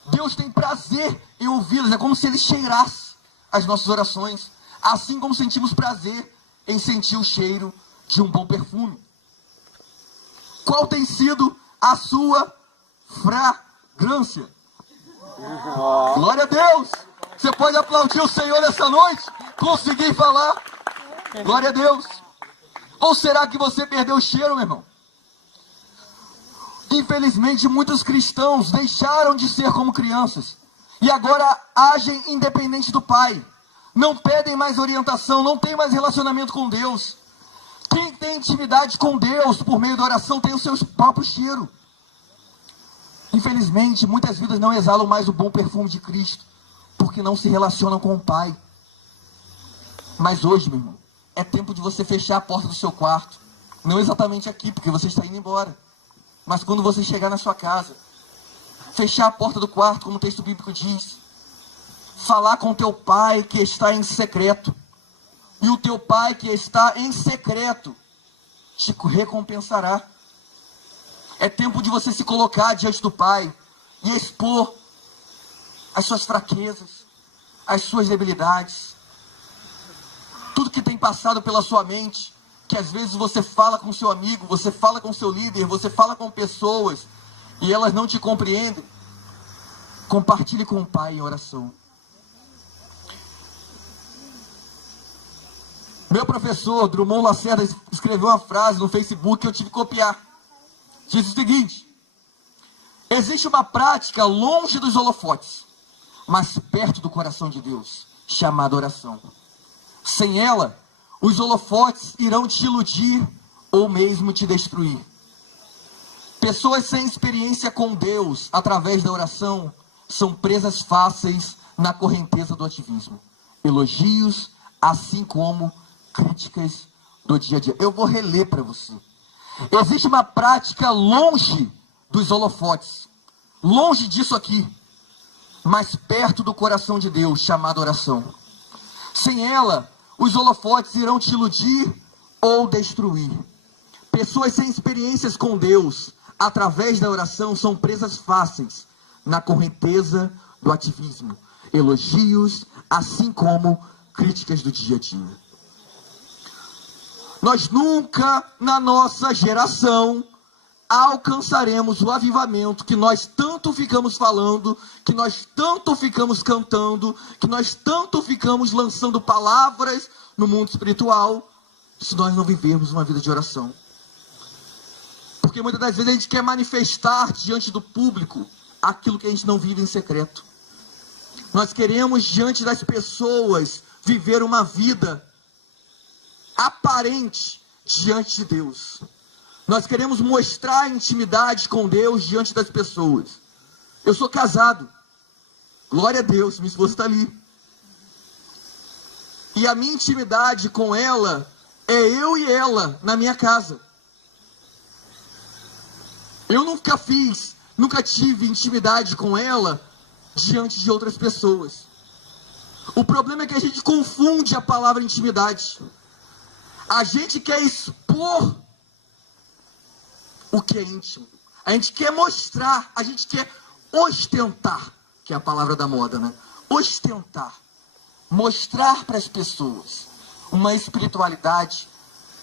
Deus tem prazer em ouvi-las, é como se Ele cheirasse as nossas orações, assim como sentimos prazer em sentir o cheiro de um bom perfume. Qual tem sido a sua fragrância? Glória a Deus! Você pode aplaudir o Senhor nessa noite? Consegui falar? Glória a Deus! Ou será que você perdeu o cheiro, meu irmão? Infelizmente, muitos cristãos deixaram de ser como crianças e agora agem independente do Pai. Não pedem mais orientação, não tem mais relacionamento com Deus. Quem tem intimidade com Deus por meio da oração tem o seu próprio cheiro. Infelizmente, muitas vidas não exalam mais o bom perfume de Cristo, porque não se relacionam com o Pai. Mas hoje, meu irmão, é tempo de você fechar a porta do seu quarto. Não exatamente aqui, porque você está indo embora. Mas quando você chegar na sua casa, fechar a porta do quarto, como o texto bíblico diz. Falar com o teu Pai que está em secreto. E o teu Pai que está em secreto te recompensará. É tempo de você se colocar diante do Pai e expor as suas fraquezas, as suas debilidades, tudo que tem passado pela sua mente, que às vezes você fala com seu amigo, você fala com seu líder, você fala com pessoas e elas não te compreendem? Compartilhe com o Pai em oração. Meu professor, Drummond Lacerda, escreveu uma frase no Facebook que eu tive que copiar. Diz o seguinte: existe uma prática longe dos holofotes, mas perto do coração de Deus, chamada oração. Sem ela, os holofotes irão te iludir ou mesmo te destruir. Pessoas sem experiência com Deus, através da oração, são presas fáceis na correnteza do ativismo. Elogios, assim como críticas do dia a dia. Eu vou reler para você. Existe uma prática longe dos holofotes, longe disso aqui, mas perto do coração de Deus, chamada oração. Sem ela, os holofotes irão te iludir ou destruir. Pessoas sem experiências com Deus, através da oração, são presas fáceis na correnteza do ativismo. Elogios, assim como críticas do dia a dia. Nós nunca, na nossa geração, alcançaremos o avivamento que nós tanto ficamos falando, que nós tanto ficamos cantando, que nós tanto ficamos lançando palavras no mundo espiritual, se nós não vivermos uma vida de oração. Porque muitas das vezes a gente quer manifestar diante do público aquilo que a gente não vive em secreto. Nós queremos, diante das pessoas, viver uma vida aparente diante de Deus. Nós queremos mostrar intimidade com Deus diante das pessoas. Eu sou casado. Glória a Deus, minha esposa está ali. E a minha intimidade com ela é eu e ela na minha casa. Eu nunca tive intimidade com ela diante de outras pessoas. O problema é que a gente confunde a palavra intimidade. A gente quer expor o que é íntimo. A gente quer mostrar, a gente quer ostentar, que é a palavra da moda, né? Ostentar. Mostrar para as pessoas uma espiritualidade,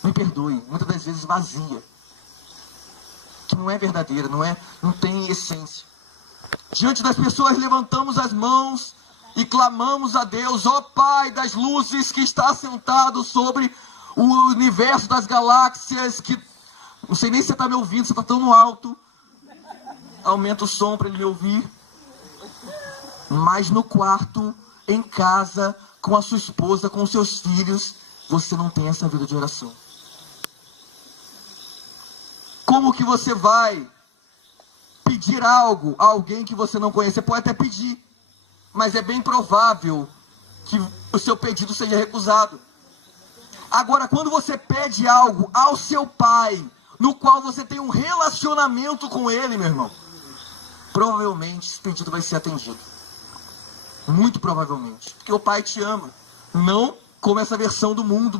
me perdoe, muitas das vezes vazia. Que não é verdadeira, não tem essência. Diante das pessoas levantamos as mãos e clamamos a Deus: ó Pai das luzes que está sentado sobre o universo das galáxias, que não sei nem se você está me ouvindo, você está tão no alto. Aumenta o som para ele me ouvir. Mas no quarto, em casa, com a sua esposa, com os seus filhos, você não tem essa vida de oração. Como que você vai pedir algo a alguém que você não conhece? Você pode até pedir, mas é bem provável que o seu pedido seja recusado. Agora, quando você pede algo ao seu pai, no qual você tem um relacionamento com ele, meu irmão, provavelmente esse pedido vai ser atendido. Muito provavelmente. Porque o pai te ama. Não como essa versão do mundo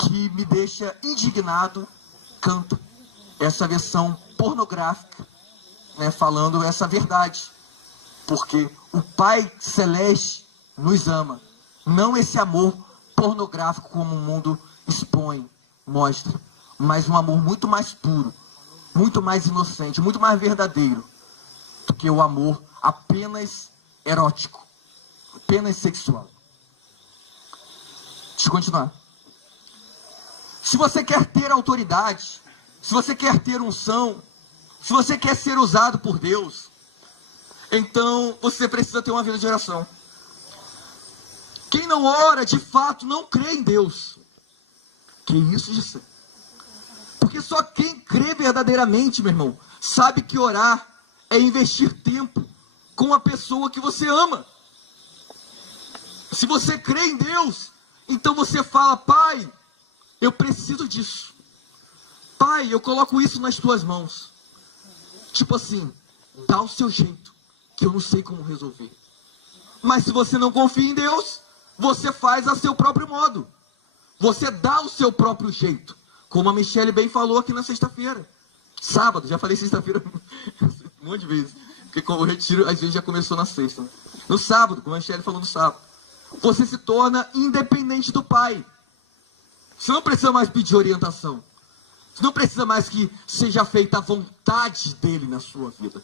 que me deixa indignado canta. Essa versão pornográfica, né, falando essa verdade. Porque o Pai Celeste nos ama. Não esse amor pornográfico como o mundo expõe, mostra. Mas um amor muito mais puro, muito mais inocente, muito mais verdadeiro do que o amor apenas erótico, apenas sexual. Deixa eu continuar. Se você quer ter autoridade, se você quer ter unção, se você quer ser usado por Deus, então você precisa ter uma vida de oração. Quem não ora, de fato, não crê em Deus. Que isso, Gisele? Porque só quem crê verdadeiramente, meu irmão, sabe que orar é investir tempo com a pessoa que você ama. Se você crê em Deus, então você fala: Pai, eu preciso disso. Pai, eu coloco isso nas tuas mãos. Tipo assim, dá o seu jeito, que eu não sei como resolver. Mas se você não confia em Deus, você faz a seu próprio modo. Você dá o seu próprio jeito. Como a Michele bem falou aqui na sexta-feira. Sábado, já falei sexta-feira um monte de vezes. Porque o retiro às vezes já começou na sexta. Né? No sábado, como a Michele falou no sábado. Você se torna independente do Pai. Você não precisa mais pedir orientação. Você não precisa mais que seja feita a vontade dele na sua vida.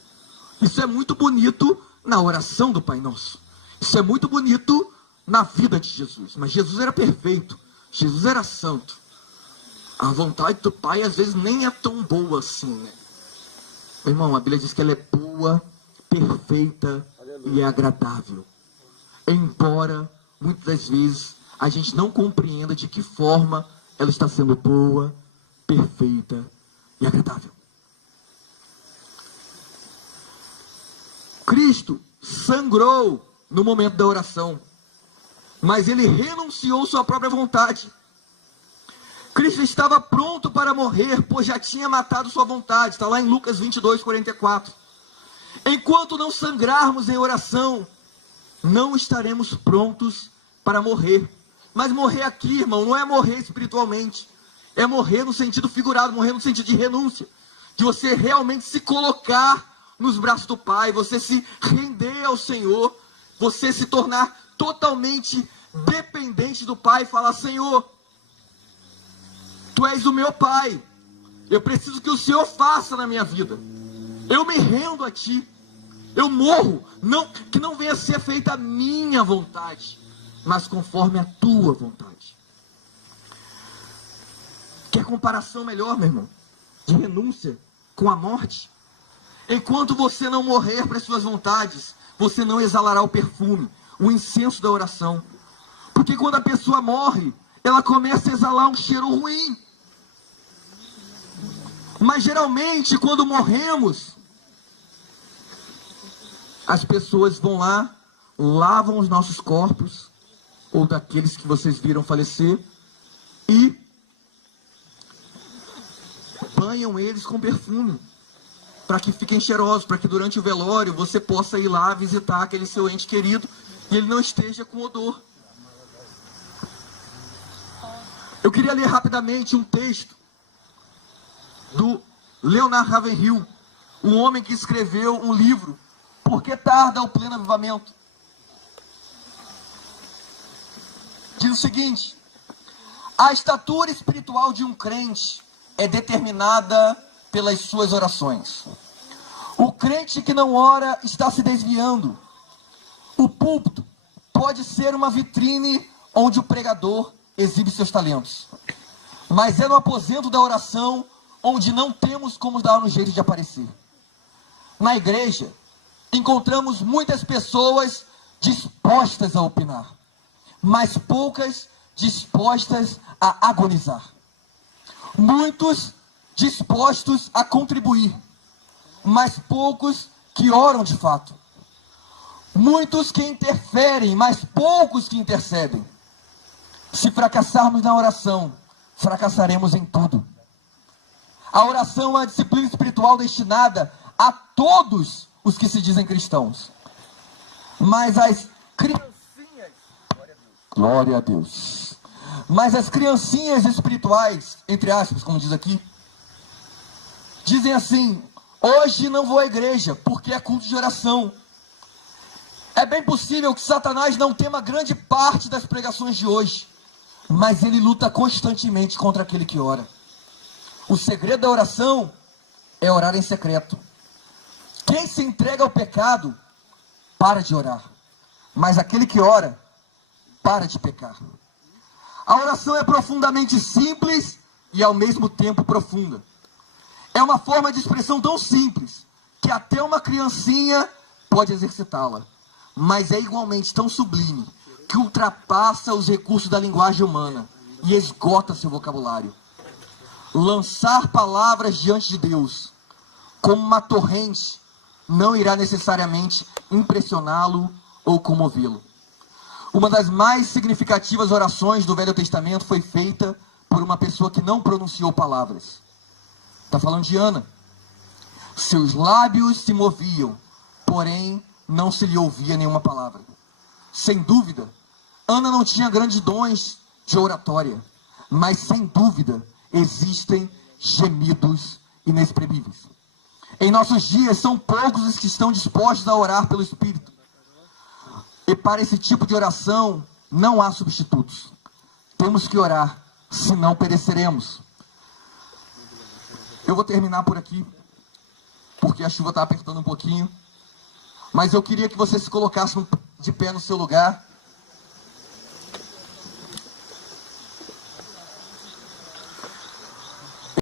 Isso é muito bonito na oração do Pai Nosso. Isso é muito bonito na vida de Jesus. Mas Jesus era perfeito. Jesus era santo. A vontade do Pai às vezes nem é tão boa assim, né? Meu irmão, a Bíblia diz que ela é boa, perfeita e agradável. Embora muitas das vezes a gente não compreenda de que forma ela está sendo boa, perfeita e agradável. Cristo sangrou no momento da oração, mas ele renunciou sua própria vontade. Cristo estava pronto para morrer, pois já tinha matado sua vontade. Está lá em Lucas 22, 44. Enquanto não sangrarmos em oração, não estaremos prontos para morrer. Mas morrer aqui, irmão, não é morrer espiritualmente. É morrer no sentido figurado, morrer no sentido de renúncia. De você realmente se colocar nos braços do Pai, você se render ao Senhor, você se tornar totalmente dependente do Pai e falar: Senhor, Tu és o meu Pai, eu preciso que o Senhor faça na minha vida. Eu me rendo a Ti, eu morro, que não venha a ser feita a minha vontade, mas conforme a Tua vontade. Quer comparação melhor, meu irmão, de renúncia com a morte? Enquanto você não morrer para as suas vontades, você não exalará o perfume, o incenso da oração. Porque quando a pessoa morre, ela começa a exalar um cheiro ruim. Mas geralmente, quando morremos, as pessoas vão lá, lavam os nossos corpos, ou daqueles que vocês viram falecer, e banham eles com perfume, para que fiquem cheirosos, para que durante o velório você possa ir lá visitar aquele seu ente querido e ele não esteja com odor. Eu queria ler rapidamente um texto do Leonard Ravenhill, um homem que escreveu um livro, Por que Tarda o Pleno Avivamento? Diz o seguinte: a estatura espiritual de um crente é determinada pelas suas orações. O crente que não ora está se desviando. O púlpito pode ser uma vitrine onde o pregador exibe seus talentos, mas é no aposento da oração onde não temos como dar um jeito de aparecer. Na igreja, encontramos muitas pessoas dispostas a opinar, mas poucas dispostas a agonizar. Muitos dispostos a contribuir, mas poucos que oram de fato. Muitos que interferem, mas poucos que intercedem. Se fracassarmos na oração, fracassaremos em tudo. A oração é uma disciplina espiritual destinada a todos os que se dizem cristãos. Mas as criancinhas, glória a Deus. Mas as criancinhas espirituais, entre aspas, como diz aqui, dizem assim: hoje não vou à igreja porque é culto de oração. É bem possível que Satanás não tema grande parte das pregações de hoje, mas ele luta constantemente contra aquele que ora. O segredo da oração é orar em secreto. Quem se entrega ao pecado, para de orar. Mas aquele que ora, para de pecar. A oração é profundamente simples e ao mesmo tempo profunda. É uma forma de expressão tão simples que até uma criancinha pode exercitá-la. Mas é igualmente tão sublime que ultrapassa os recursos da linguagem humana e esgota seu vocabulário. Lançar palavras diante de Deus como uma torrente não irá necessariamente impressioná-lo ou comovê-lo. Uma das mais significativas orações do Velho Testamento foi feita por uma pessoa que não pronunciou palavras. Está falando de Ana. Seus lábios se moviam, porém não se lhe ouvia nenhuma palavra. Sem dúvida, Ana não tinha grandes dons de oratória, mas sem dúvida existem gemidos inexprimíveis. Em nossos dias, são poucos os que estão dispostos a orar pelo Espírito. E para esse tipo de oração, não há substitutos. Temos que orar senão pereceremos. Eu vou terminar por aqui, porque a chuva está apertando um pouquinho, mas eu queria que você se colocasse de pé no seu lugar